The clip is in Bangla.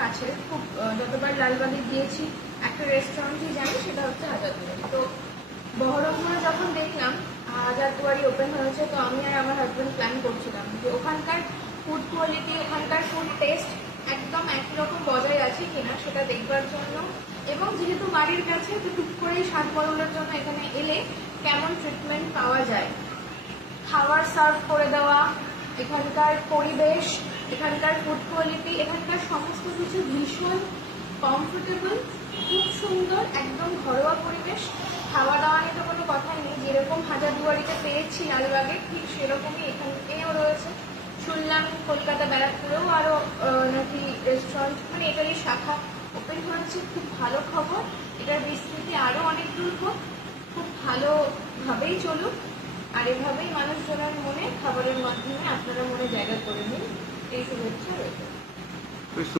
কাছে, খুব যতবার লালবাগে গিয়েছি একটা রেস্টুরেন্টই জানি, সেটা হচ্ছে হাজারদুয়ারি। তো বহরমপুরে যখন দেখলাম হাজারদুয়ারি ওপেন হয়েছে, তো আমি আর আমার হাজব্যান্ড প্ল্যান করছিলাম যে ওখানকার ফুড কোয়ালিটি, ওখানকার ফুড টেস্ট একদম একই রকম বজায় আছে কিনা সেটা দেখবার জন্য, এবং যেহেতু বাড়ির কাছে তো টুক করেই স্বাদ বদলের জন্য এখানে এলে কেমন ট্রিটমেন্ট পাওয়া যায়, খাবার সার্ভ করে দেওয়া, এখানকার পরিবেশ, এখানকার ফুড কোয়ালিটি, এখানকার সমস্ত কিছু ভীষণ কমফোর্টেবল, খুব সুন্দর, একদম ঘরোয়া পরিবেশ। খাওয়া দাওয়া নিয়ে তো কোনো কথাই নেই, যেরকম হাজারদুয়ারিতে পেয়েছি লালবাগে ঠিক সেরকমই এখানেও রয়েছে। শুনলাম কলকাতা ব্যারাকপুরেও আরও নাকি রেস্টুরেন্ট, মানে এটারই শাখা ওপেন হয়েছে, খুব ভালো খবর। এটার বিস্তৃতি আরও অনেক দূর হোক, খুব ভালোভাবেই চলুক, আর এভাবেই মানুষজনের মনে খাবারের মাধ্যমে আপনারা মনে জায়গা করে নিন, এই শুভেচ্ছা রইল।